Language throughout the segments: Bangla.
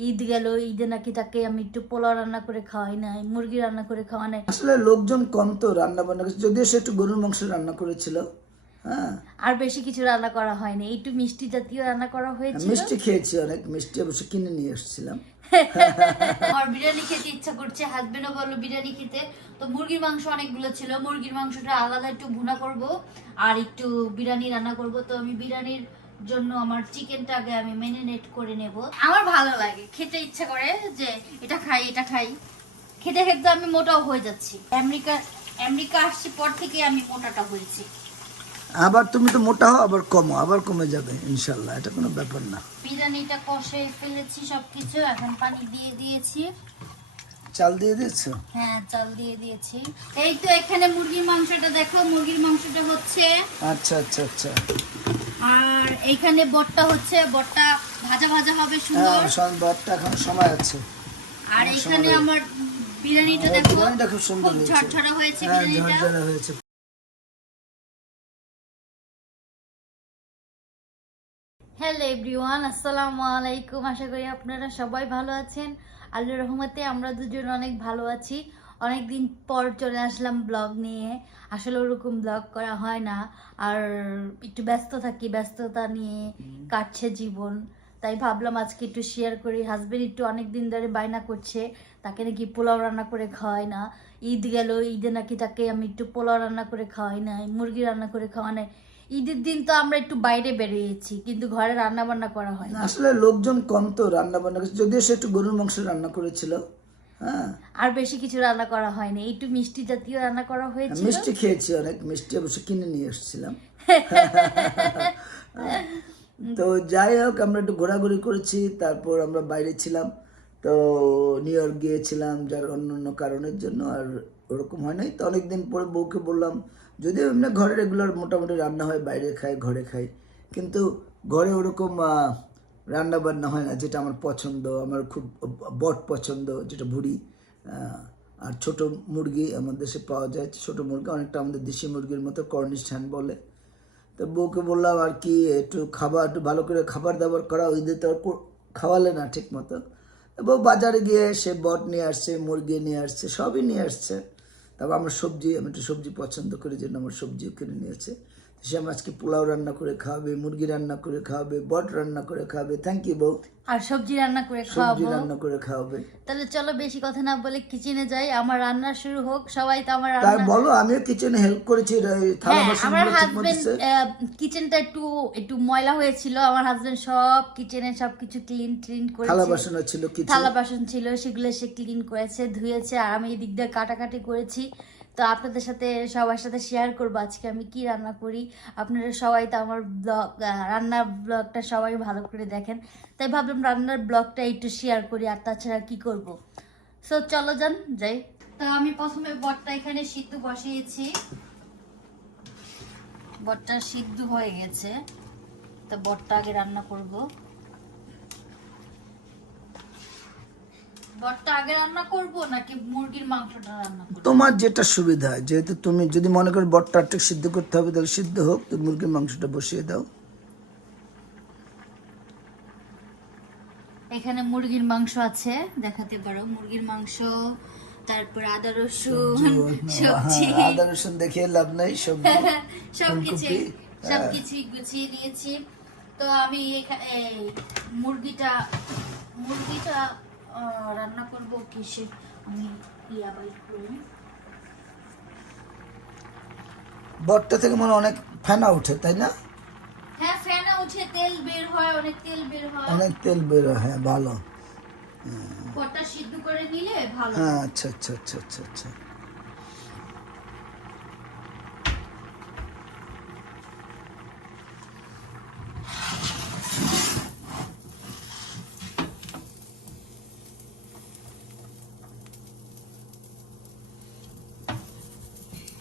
ঈদ গেল ঈদে নাকি তাকে আমি একটু পোলাও রান্না করে খাওয়াই নাই মুরগি রান্না করে খাওয়া নাই। আসলে লোকজন কম তো রান্না বান্না করছে যদিও সে একটু গরুর মাংস রান্না করেছিল হ্যাঁ। আর বেশি কিছু রান্না করা হয়নি একটু মিষ্টি জাতীয় রান্না করা হয়েছে মিষ্টি খেয়েছি অনেক মিষ্টি অবশ্য কিনে নিয়ে এসেছিলাম। আমার বিরিয়ানি খেতে ইচ্ছা করছে হাজবেন্ডও বলল বিরিয়ানি খেতে। তো মুরগির মাংস অনেকগুলো ছিল মুরগির মাংসটা আলাদা একটু ভুনা করব আর একটু বিরিয়ানি রান্না করব। তো আমি বিরিয়ানির জন্য আমার চিকেনটা আগে আমি ম্যারিনেট করে নেব। আমার ভালো লাগে। খেতে ইচ্ছা করে যে এটা খাই এটা খাই। খেতে খেতে আমি মোটাও হয়ে যাচ্ছি। আমেরিকা আমেরিকা আসছি পর থেকে আমি মোটাটা হয়েছি। আবার তুমি তো মোটা হও আবার কমো আবার কমে যাবে ইনশাল্লাহ। এটা কোনো ব্যাপার না। বিরিয়ানিটা কষে ফেলেছি সবকিছু এখন পানি দিয়ে দিয়েছি। চাল দিয়ে দিয়েছ? হ্যাঁ চাল দিয়ে দিয়েছি। এই তো এখানে মুরগির মাংসটা দেখো মুরগির মাংসটা হচ্ছে আচ্ছা আচ্ছা আচ্ছা। আর এইখানে বটটা হচ্ছে বটটা ভাজা ভাজা হবে সুন্দর। হ্যাঁ সন্ধ্যাটা এখন সময় আছে। আর সময় আমার বিরিয়ানিটা হ্যাঁ, দেখো বিরিয়ানিটা খুব সুন্দর হয়েছে। ঝরঝরা হয়েছে হ্যাঁ বিরিয়ানিটা। ঝরঝরা হয়েছে। হ্যালো এভরিওয়ান আসসালামু আলাইকুম। আশা করি আপনারা সবাই ভালো আছেন। আল্লাহর রহমতে আমরা দুজন অনেক ভালো আছি। অনেক দিন পর চলে আসলাম ব্লগ নিয়ে। আসলে ওরকম ব্লগ করা হয় না। আর একটু ব্যস্ত থাকি ব্যস্ততা নিয়ে কাটছে জীবন। তাই ভাবলাম আজকে একটু শেয়ার করি। হাজবেন্ড একটু অনেক দিন ধরে বায়না করছে। তাকে নাকি পোলাও রান্না করে খাওয়াই না। ঈদ গেল ঈদে নাকি তাকে আমি একটু পোলাও রান্না করে খাওয়াই নাই মুরগি রান্না করে খাওয়া নাই ঈদের দিন তো আমরা একটু বাইরে বেরিয়েছি কিন্তু ঘরে রান্না বান্না করা হয় না। আসলে লোকজন কম তো রান্না বান্না করছে। যদিও সে একটু গরুর মাংস রান্না করেছিল। আর বেশি কিছু রান্না করা হয়নি। একটু মিষ্টি জাতীয় রান্না করা হয়েছিল। মিষ্টি খেয়েছি অনেক মিষ্টি অবশ্য কিনে নিয়ে এসেছিলাম। তো যাই হোক আমরা একটু ঘোরাঘুরি করেছি তারপর আমরা বাইরে ছিলাম। তো নিউ ইয়র্ক গিয়েছিলাম যার অন্য অন্য কারণের জন্য আর ওরকম হয় নাই। তো অনেকদিন পরে বউকে বললাম যদিও এমনি ঘরে রেগুলার মোটামুটি রান্না হয় বাইরে খাই ঘরে খাই। কিন্তু ঘরে ওরকম আহ, রান্না বান্না হয় না যেটা আমার পছন্দ আমার খুব বট পছন্দ যেটা ভুড়ি আর ছোট মুরগি আমাদের দেশে পাওয়া যায় ছোট মুরগি অনেকটা আমাদের দেশি মুরগির মতো কর্নিশ হ্যান্ড বলে। তো বউকে বললাম আর কি একটু খাবার একটু ভালো করে খাবার দাবার করা ওই দিয়ে তো খাওয়ালে না ঠিক মতো বউ বাজারে গিয়ে সে বট নিয়ে আসছে মুরগি নিয়ে আসছে সবই নিয়ে আসছে। তারপর আমার সবজি আমি একটু সবজি পছন্দ করি জন্য আমার সবজিও কিনে নিয়েছে। সে আজকে পোলাও রান্না করে খাওয়াবে মুরগি রান্না করে খাওয়াবে বট রান্না করে খাওয়াবে। থ্যাংক ইউ বউ। আর সবজি রান্না করে সবজি খাওয়াবো। রান্না করে খাওয়াবে। তাহলে চলো বেশি কথা না বলে কিচেনে যাই আমার রান্না শুরু হোক সবাই তো আমার তাই রান্না বলো আমিও কিচেনে হেল্প করেছি থালা হ্যাঁ বাসন আমার হাজবেন্ড কিচেনটা একটু একটু ময়লা হয়েছিল আমার হাজবেন্ড সব কিচেনে সবকিছু ক্লিন ক্লিন থালা করেছে বাসন ছিল কিছু। থালা বাসন ছিল সেগুলো সে ক্লিন করেছে ধুয়েছে আর আমি এদিক দিয়ে কাটাকাটি করেছি। তো আপনাদের সাথে, সবার সাথে শেয়ার করব আজকে আমি কি রান্না করি। আপনারা সবাই তো আমার ব্লগ রান্নার ব্লগটা সবাই ভালো করে দেখেন। তাই ভাবলাম রান্নার ব্লগটা একটু শেয়ার করি, আর তাছাড়া কি করব। সো চলো যান, যাই। তো আমি প্রথমে বটটা এখানে সিদ্ধ বসিয়েছি। বটটা সিদ্ধ হয়ে গেছে। তো বটটা আগে রান্না করব। বটটা আগে রান্না করব নাকি মুরগির মাংসটা রান্না করব? তোমার যেটা সুবিধা হয় যেহেতু তুমি যদি মনে করো বটটা একটু সিদ্ধ করতে হবে তাহলে সিদ্ধ হোক তুমি মুরগির মাংসটা বসিয়ে দাও। এখানে মুরগির মাংস আছে দেখাতে পারো। মুরগির মাংস তারপর আদা রসুন সবজি হ্যাঁ, আদা রসুন দেখিয়ে লাভ নাই সবজি সবকিছু সবকিছু গুছিয়ে নিয়েছি। তো আমি এখা- মুরগিটা মুরগিটা রান্না করব কিসে আমি ইয়া বাইট করি বটটা থেকে মনে অনেক ফেনা উঠে তাই না? হ্যাঁ ফেনা উঠে তেল বের হয় অনেক তেল বের হয়। অনেক তেল বের হয় হ্যাঁ ভালো। কটা সিদ্ধ করে নিলে ভালো হ্যাঁ। আচ্ছা আচ্ছা আচ্ছা আচ্ছা আচ্ছা।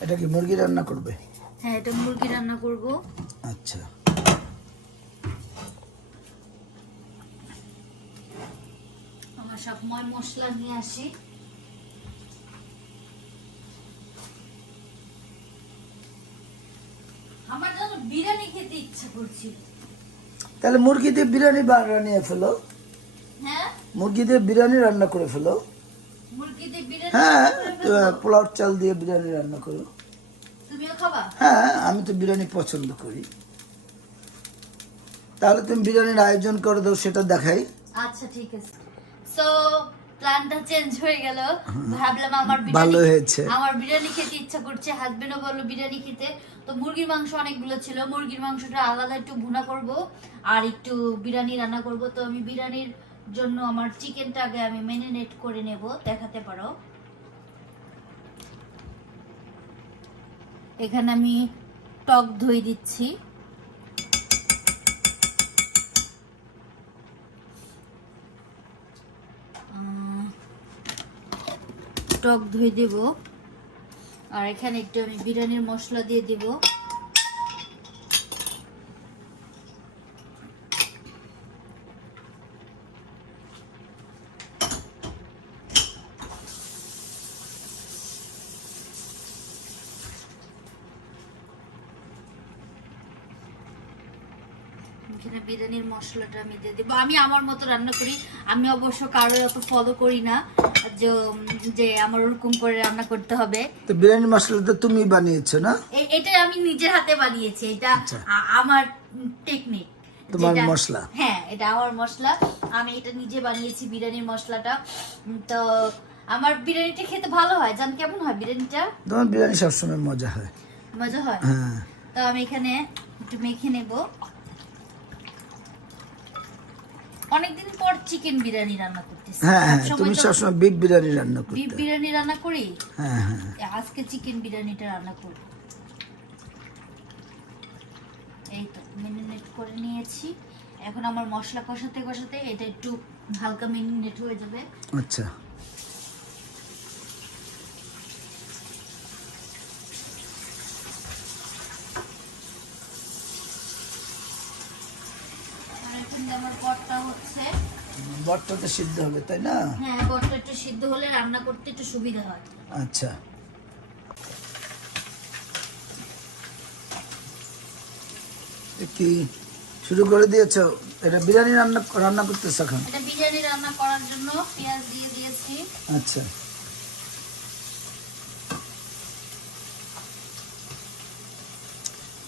এটা কি মুরগি রান্না করবে? হ্যাঁ এটা মুরগি রান্না করব। আচ্ছা। আমার সব ময় মশলা নিয়ে আসি। আমার যেন বিরিয়ানি খেতে ইচ্ছা করছিল। তাহলে মুরগি দিয়ে বিরিয়ানি বানিয়ে ফেলো। হ্যাঁ? মুরগি দিয়ে বিরিয়ানি রান্না করে ফেলো। মুরগি দিয়ে বিরিয়ানি হ্যাঁ পোলাও চাল দিয়ে বিরিয়ানি রান্না করো। হ্যাঁ আমি তো বিরিয়ানি পছন্দ করি। তাহলে তুমি বিরিয়ানির আয়োজন করে দাও সেটা দেখাই। আচ্ছা ঠিক আছে। সো প্ল্যানটা চেঞ্জ হয়ে গেল। ভাবলাম আমার ভালো হয়েছে। আমার বিরিয়ানি খেতে ইচ্ছা করছে। হাজবেন্ডও বলল বিরিয়ানি খেতে। তো মুরগির মাংস অনেকগুলো ছিল। মুরগির মাংসটা আলাদা একটু ভুনা করব আর একটু বিরিয়ানি রান্না করব। তো আমি বিরিয়ানির জন্য আমার চিকেনটা আগে আমি ম্যারিনেট করে নেব। দেখাতে পারো। এখানে আমি টক ধুই দিচ্ছি। টক ধুয়ে দেব। আর এখানে একটু আমি বিরিয়ানির মশলা দিয়ে দেব। এখানে বিরিয়ানির মশলাটা আমি দিয়ে দেবো। আমি আমার মতো রান্না করি আমি অবশ্য কারোর অত ফলো করি না যে আমার ওরকম করে রান্না করতে হবে। তো বিরিয়ানি মশলা তো তুমি বানিয়েছো না? এটা আমি নিজের হাতে বানিয়েছি এটা আচ্ছা। আমার টেকনিক তোমার মশলা। হ্যাঁ এটা আমার মশলা। আমি এটা নিজে বানিয়েছি বিরিয়ানির মশলাটা। তো আমার বিরিয়ানিটা খেতে ভালো হয়। জান কেমন হয় বিরিয়ানিটা? তোমার বিরিয়ানি সবসময় মজা হয়। মজা হয়? হ্যাঁ। তো আমি এখানে একটু মেখে নেব। অনেকদিন পর চিকেন বিরিয়ানি রান্না করতেছি। হ্যাঁ হ্যাঁ তুমি সবসময় বিফ বিরিয়ানি রান্না বিফ বিরিয়ানি রান্না করি? হ্যাঁ হ্যাঁ। আজকে চিকেন বিরিয়ানিটা রান্না করব। এই তো মেরিনেট করে নিয়েছি। এখন আমার মশলা কষাতে কষাতে এটা একটু হালকা মেরিনেট হয়ে যাবে। আচ্ছা আর এখন যে আমার পটটা হচ্ছে বটটাতে সিদ্ধ হবে তাই না? হ্যাঁ বর্তটা একটু সিদ্ধ হলে রান্না করতে একটু সুবিধা হয়। আচ্ছা। কি শুরু করে দিয়েছ? এটা বিরিয়ানি রান্না রান্না করতেছ এখন? এটা বিরিয়ানি রান্না করার জন্য পেঁয়াজ দিয়ে দিয়েছি। আচ্ছা।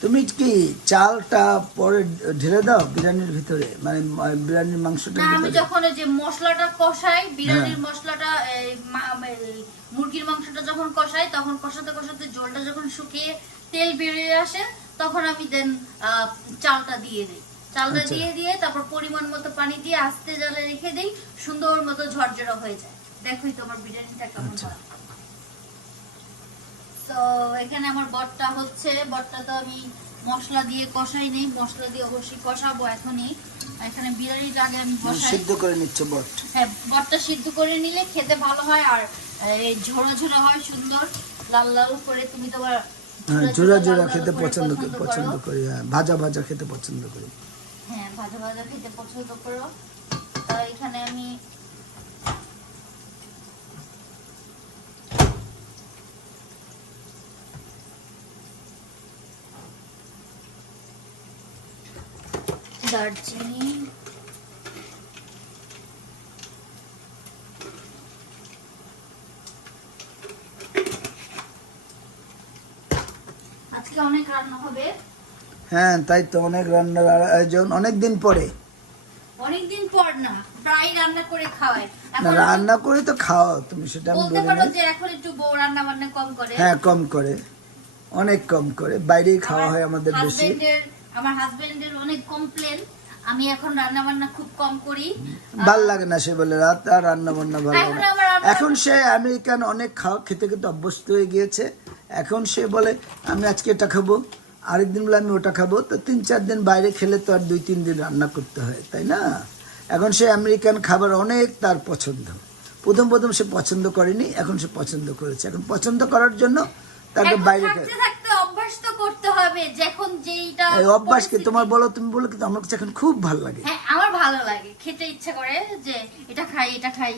তুমি কি চালটা পরে ঢেলে দাও বিরিয়ানির ভিতরে মানে বিরিয়ানির মাংসটার না আমি যখন যে মশলাটা কষাই বিরিয়ানির হ্যাঁ। মশলাটা মুরগির মাংসটা যখন কষাই তখন কষাতে কষাতে জলটা যখন শুকিয়ে তেল বেরিয়ে আসে তখন আমি দেন চালটা দিয়ে দিই চালটা আচ্ছা। দিয়ে দিয়ে তারপর পরিমাণ মতো পানি দিয়ে আস্তে জালে রেখে দিই সুন্দর মতো ঝরঝরা হয়ে যায় দেখোই তোমার বিরিয়ানিটা কেমন। হয় তো এখানে আমার বটটা হচ্ছে বটটা তো আমি মশলা দিয়ে কষাই নেই মশলা দিয়ে অবশ্যই কষাবো এখনই। এখানে বিরিয়ানির আগে আমি বসাই। সিদ্ধ করে নিচ্ছ বট হ্যাঁ বটটা সিদ্ধ করে নিলে খেতে ভালো হয় আর এই ঝোড়া ঝোড়া হয় সুন্দর লাল লাল করে তুমি তোমার হ্যাঁ ঝোড়া জোড়া জোড়া খেতে পছন্দ করি। পছন্দ করি হ্যাঁ ভাজা ভাজা খেতে পছন্দ করি। হ্যাঁ ভাজা ভাজা খেতে পছন্দ করো। তা এখানে আমি দারচিনি। আজকে অনেক রান্না হবে। হ্যাঁ তাই তো অনেক রান্নার আয়োজন অনেক দিন পরে। অনেকদিন পর না প্রায় রান্না করে খাওয়াই না রান্না করে তো খাও তুমি সেটা আমি বলতে পারো যে এখন একটু বউ রান্না বান্না কম করে। হ্যাঁ কম করে। অনেক কম করে। বাইরেই খাওয়া হয় আমাদের বেশি আমার হাজবেন্ডের অনেক কমপ্লেন আমি এখন রান্না বান্না খুব কম করি। ভালো লাগে না সে বলে রাত আর রান্না বান্না ভালো লাগে এখন সে আমেরিকান অনেক খাওয়া খেতে খেতে অভ্যস্ত হয়ে গিয়েছে। এখন সে বলে আমি আজকে এটা খাব আরেকদিন বলে আমি ওটা খাব। তো তিন চার দিন বাইরে খেলে তো আর দুই তিন দিন রান্না করতে হয় তাই না? এখন সে আমেরিকান খাবার অনেক তার পছন্দ। প্রথম প্রথম সে পছন্দ করেনি এখন সে পছন্দ করেছে। এখন পছন্দ করার জন্য তাকে বাইরে অভ্যাস তো করতে হবে যখন যেইটা এই অভ্যাসকে তোমার বলো তুমি বলো কিন্তু আমার কাছে এখন খুব ভালো লাগে। হ্যাঁ আমার ভালো লাগে। খেতে ইচ্ছা করে যে এটা খাই এটা খাই।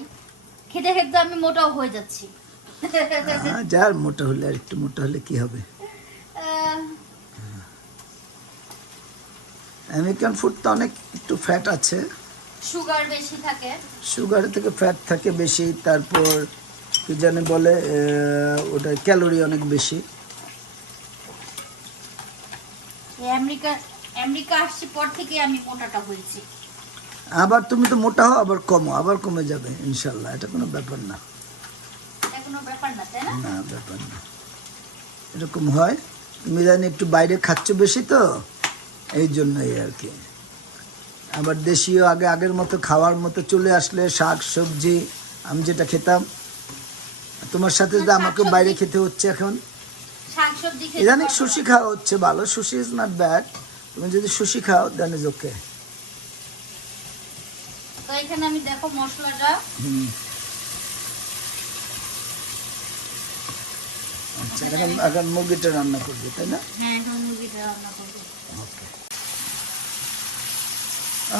খেতে খেতে আমি মোটাও হয়ে যাচ্ছি। হ্যাঁ, যার মোটা হলে আর একটু মোটা হলে কি হবে? আহ, আমেরিকান ফুড তো অনেক একটু ফ্যাট আছে। সুগার বেশি থাকে। সুগার থেকে ফ্যাট থাকে বেশি তারপর কি জানি বলে আহ, ওটা ক্যালোরি অনেক বেশি এই আমেরিকা আমেরিকা আসছি পর থেকে আমি মোটাটা হয়েছি। আবার তুমি তো মোটা হও আবার কমো আবার কমে যাবে ইনশাল্লাহ। এটা কোনো ব্যাপার না। এটা কোনো ব্যাপার না তাই না? না ব্যাপার না। এরকম হয় তুমি জানি একটু বাইরে খাচ্ছ বেশি তো এই জন্যই আর কি। আবার দেশীয় আগে আগের মতো খাওয়ার মতো চলে আসলে শাক সবজি আমি যেটা খেতাম তোমার সাথে আমাকে বাইরে খেতে হচ্ছে এখন? শাকসবজি খেতে ইদানিং সুশি। খাওয়া হচ্ছে ভালো। সুশি ইজ নট ব্যাড তুমি যদি সুশি খাও দেন ইজ ওকে তো এখানে আমি দেখো মশলাটা। আচ্ছা এখন এখন মুরগিটা রান্না করবে তাই না? হ্যাঁ এখন মুরগিটা রান্না করব। ওকে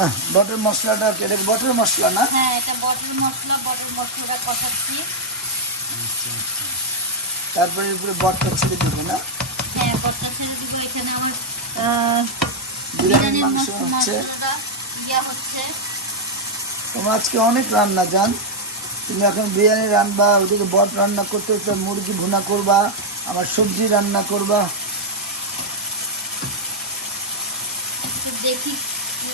আহ বটর মশলাটা এটা বটর মশলা না? হ্যাঁ এটা বটল মশলা বটল মশলাটা কষাচ্ছি। তারপরে উপরে বটটা ছেড়ে দিবে না? হ্যাঁ বটটা ছেড়ে দিব। এখানে আমার বিরিয়ানির বিরিয়ানির মাংস হচ্ছে। তোমার আজকে অনেক রান্না জান? তুমি এখন বিরিয়ানি রান্না ওদিকে বট রান্না করতে করতে মুরগি ভুনা করবা আবার সবজি রান্না করবা। দেখি কি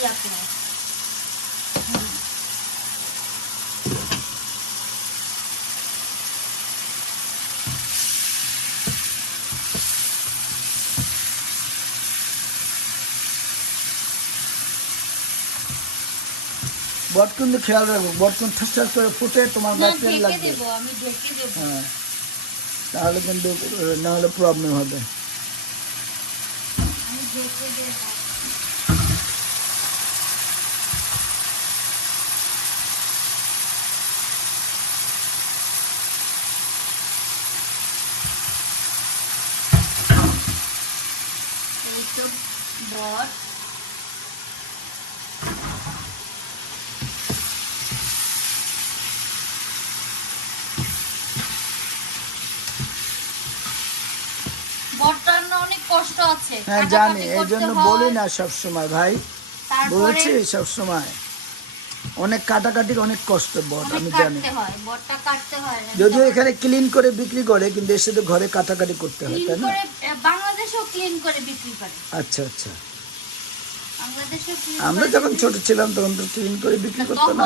বট কিন্তু খেয়াল রাখব বট কিন্তু ঠাস ঠাস করে ফুটে তোমার গাছে লাগবে। হ্যাঁ তাহলে কিন্তু আহ, না হলে প্রবলেম হবে। বট রান্না অনেক কষ্ট আছে। হ্যাঁ জানি এই জন্য বলি না সব সময় ভাই বলছি সব সময় অনেক কাটাকাটির অনেক কষ্ট বট আমি জানি। যদিও এখানে ক্লিন করে বিক্রি করে কিন্তু এর সাথে ঘরে কাটাকাটি করতে হয় তাই না? বাংলাদেশেও ক্লিন করে বিক্রি করে। আচ্ছা আচ্ছা। আমরা যখন ছোট ছিলাম তখন তো ক্লিন করে বিক্রি করতো না।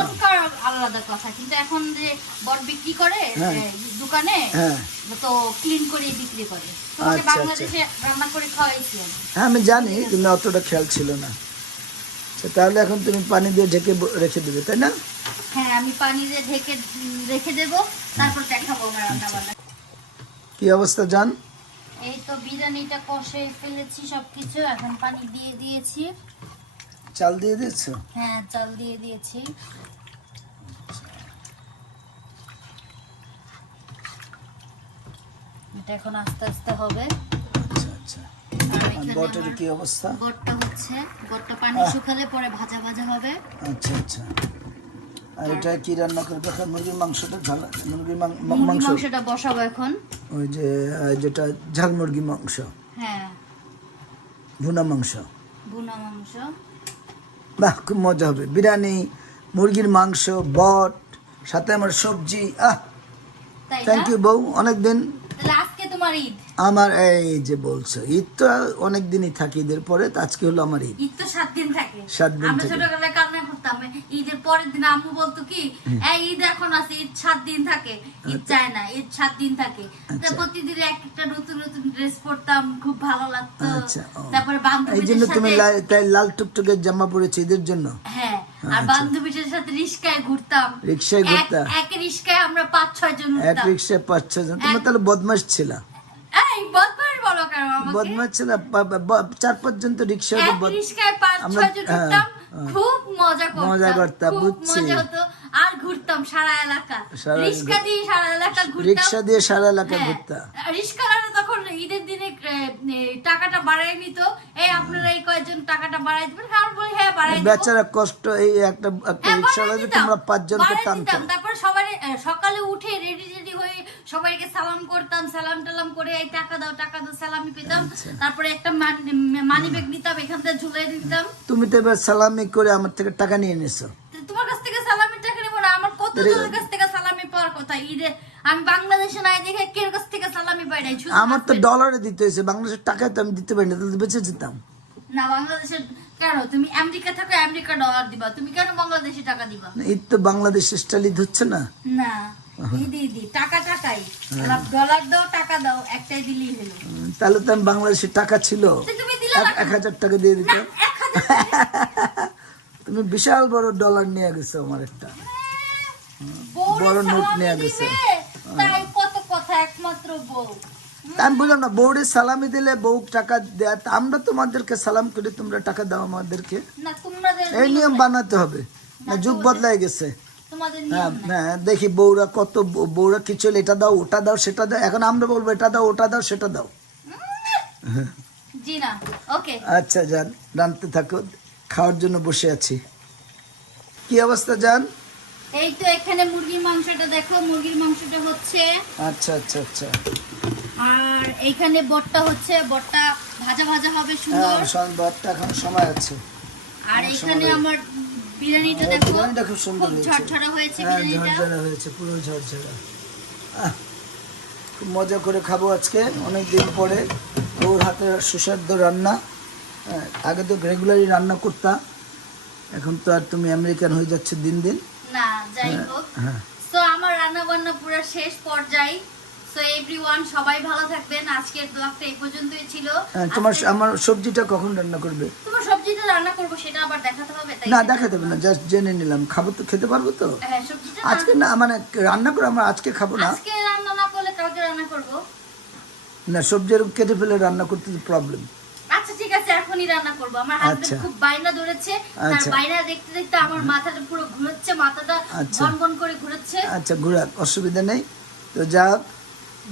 আলাদা কথা। কিন্তু এখন যে বট বিক্রি করে হ্যাঁ। দোকানে হ্যাঁ। তো ক্লিন করে বিক্রি করে। আচ্ছা, বাংলাদেশে রান্না করে খাওয়াইছি। হ্যাঁ আমি জানি কিন্তু অতটা খেয়াল ছিল না। আচ্ছা, তাহলে এখন তুমি পানি দিয়ে ঢেকে রেখে দেবে তাই না? হ্যাঁ আমি পানি দিয়ে ঢেকে রেখে দেবো তারপর দেখাবো আমার রান্না বান্না কি অবস্থা জান? এই তো বিরিয়ানিটা কষে ফেলেছি সবকিছু এখন পানি দিয়ে দিয়েছি। চাল দিয়ে দিয়েছ? হ্যাঁ চাল দিয়ে দিয়েছি। এটা এখন আস্তে আস্তে হবে। আচ্ছা আচ্ছা। বটের কি অবস্থা? গোটটা হচ্ছে গোটটা পানি শুকালে পরে ভাজা ভাজা হবে। আচ্ছা আচ্ছা। আর এটা কি রান্না করবে এখন মুরগির মাংসটা ঝাল মুরগির মাংস। মাংসটা বসাবো এখন। ওই যে যেটা ঝাল মুরগি মাংস। হ্যাঁ। ভুনা মাংস। বুনা মাংস। বাহ খুব মজা হবে। বিরিয়ানি মুরগির মাংস বট সাথে আমার সবজি। আহ থ্যাংক ইউ বউ অনেকদিন। আজকে তোমার ঈদ। আমার এই যে বলছো ঈদ তো অনেক দিনই থাকে ঈদের পরে আজকে হলো আমার ঈদ। ঈদ তো সাত দিন থাকে। সাত দিন আমরা ছোটবেলায় কান্না করতাম ঈদের পরের দিন আম্মু বলতো কি এই ঈদ এখন আছে ঈদ সাত দিন থাকে ঈদ চায় না ঈদ সাত দিন থাকে। আচ্ছা। প্রতিদিন এক একটা নতুন নতুন ড্রেস পরতাম খুব ভালো লাগতো। আচ্ছা। তারপরে এই জন্য তুমি তাই লাল টুকটুকের জামা পরেছো ঈদের জন্য? হ্যাঁ আর আচ্ছা। বান্ধবীদের সাথে রিস্কায় ঘুরতাম। রিক্সায় এক- ঘুরতা? এক রিস্কায় আমরা পাঁচ ছয় জন এক রিক্সায় পাঁচ ছজন তুমি তাহলে বদমাস ছিল। ছিল চার পর্যন্ত রিক্সা হ্যাঁ, হ্যাঁ। খুব মজা করতাম মজা করতাম, বুঝছি। আর ঘুরতাম সারা এলাকা। সারা দিয়ে সারা এলাকা ঘুরতাম। রিক্সা দিয়ে সারা এলাকা হ্যাঁ, ঘুরতা রিস্কাওয়ালারা তখন ঈদের দিনে টাকাটা বাড়াই নিত। এই আপনারা এই কয়েকজন টাকাটা বাড়াই দিবেন। আমরা বলি হ্যাঁ বাড়াই বেচারা কষ্ট এই একটা একটা হ্যাঁ, বাড়াই লাগে তোমরা পাঁচজনকে বাড়াই টানতো। দিতাম। তারপর সবাই সকালে উঠে রেডি রেডি হয়ে সবাইকে সালাম করতাম। সালাম টালাম করে এই টাকা দাও টাকা দাও সালামি পেতাম। আচ্ছা। তারপরে একটা মানি ব্যাগ নিতাম এখান থেকে ঝুলাই দিতাম। তুমি তো এবার সালামি করে আমার থেকে টাকা নিয়ে নিছো। তোমার তো তোর কাছ থেকে সালামি পাওয়ার কথা? ঈদে আমি বাংলাদেশে নাই দেখে কের কাছ থেকে সালামি পাই নাই? আমার তো ডলারে দিতে হয়েছে বাংলাদেশের টাকায় তো আমি দিতে পারি না তাহলে বেঁচে যেতাম। না বাংলাদেশের কেন? তুমি আমেরিকা থাকো আমেরিকা ডলার দিবা। তুমি কেন বাংলাদেশি টাকা দিবা? তো বাংলাদেশ হচ্ছে না। না ইদি টাকা টাকাই। ডলার দাও টাকা দাও একটাই দিলেই হলো। তাহলে তো আমি বাংলাদেশের টাকা ছিল। এক- হাজার টাকা দিয়ে দিত তুমি বিশাল বড় ডলার নিয়ে গেছো আমার একটা। বড় নোট নিয়ে গেছে। তাই কত কথা একমাত্র বউ। আমি বললাম না বউরে সালামি দিলে বউ টাকা দেয়া আমরা তোমাদেরকে সালাম করে তোমরা টাকা দাও আমাদেরকে। এই নিয়ম বানাতে হবে। না যুগ বদলাই গেছে। হ্যাঁ হ্যাঁ দেখি বউরা কত বউ- বউরা কিছু এটা দাও ওটা দাও সেটা দাও এখন আমরা বলব এটা দাও ওটা দাও সেটা দাও। আচ্ছা যান রানতে থাকো খাওয়ার জন্য বসে আছি। কি অবস্থা যান এই তো এখানে মুরগির মাংসটা দেখো মুরগির মাংসটা হচ্ছে আচ্ছা আচ্ছা আচ্ছা। আর এইখানে বটটা হচ্ছে বটটা ভাজা ভাজা হবে হ্যাঁ সুন্দর। সন্ধ্যাটা এখন সময় আছে। আর এখানে আমার বিরিয়ানিটা দেখো বিরিয়ানিটা খুব সুন্দর হয়েছে। ঝরঝরা হয়েছে হ্যাঁ বিরিয়ানিটা। ঝরঝরা হয়েছে পুরো ঝরঝরা। খুব মজা করে খাব আজকে অনেক দিন পরে। ওর হাতে সুস্বাদ্য রান্না। আগে তো রেগুলারই রান্না করতাম এখন তো আর তুমি আমেরিকান হয়ে যাচ্ছে দিন দিন। না যাই হোক। হ্যাঁ। তো আমার রান্না বান্না পুরো শেষ পর্যায়ে। সো এভরিওয়ান সবাই ভালো থাকবেন। আজকের ব্লগটা এই পর্যন্তই ছিল। হ্যাঁ, তোমার আমার সবজিটা কখন রান্না করবে? তোমার সবজিটা রান্না করব সেটা আবার দেখাতে হবে তাই না দেখাতে হবে না জাস্ট জেনে নিলাম। খাব তো খেতে পারব তো? হ্যাঁ সবজিটা আজকে না মানে রান্না করে আমরা আজকে খাব না? আজকে রান্না না করলে কালকে রান্না করব। না সবজি এরকম কেটে ফেলে রান্না করতে প্রবলেম এখনই রান্না করব। আমার হাজবেন্ড আচ্ছা। খুব বাইনা ধরেছে। তার আচ্ছা। বাইনা দেখতে দেখতে আমার মাথাটা পুরো ঘুরছে মাথাটা আচ্ছা। করে ঘুরছে আচ্ছা ঘুরাক অসুবিধা নেই। তো যা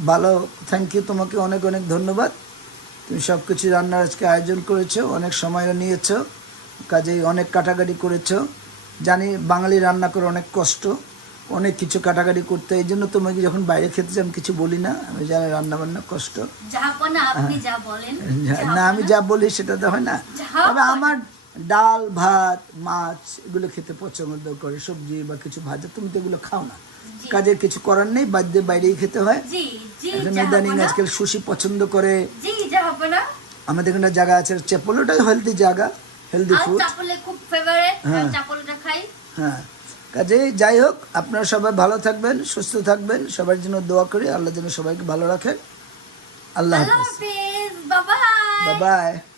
ভালো থ্যাংক ইউ তোমাকে অনেক অনেক ধন্যবাদ। তুমি সব কিছু রান্নার আজকে আয়োজন করেছ অনেক সময়ও নিয়েছো কাজেই অনেক কাটাকাটি করেছ। জানি বাঙালি রান্না করে অনেক কষ্ট। অনেক কিছু কাটাকাটি করতে এই জন্য তোমাকে যখন বাইরে খেতে আমি কিছু বলি না। আমি জানি রান্না বান্না কষ্ট যা না আমি যা বলি সেটা তো হয় না। তবে আমার ডাল ভাত মাছ এগুলো খেতে পছন্দ করে। সবজি বা কিছু ভাজা তুমি তো এগুলো খাও না। কাজের কিছু করার নেই বাদ্যে বাইরেই খেতে হয়। ইদানিং আজকাল সুশি পছন্দ করে। আমাদের এখানে জায়গা আছে চেপলোটাই হেলদি জায়গা হেলদি ফুড খুব ফেভারিট হ্যাঁ। চাপলটা খাই। হ্যাঁ। কাজে যাই হোক আপনারা সবাই ভালো থাকবেন সুস্থ থাকবেন সবার জন্য দোয়া করি আল্লাহ যেন সবাইকে ভালো রাখেন। আল্লাহ হাফিজ। বাবা বাবাই।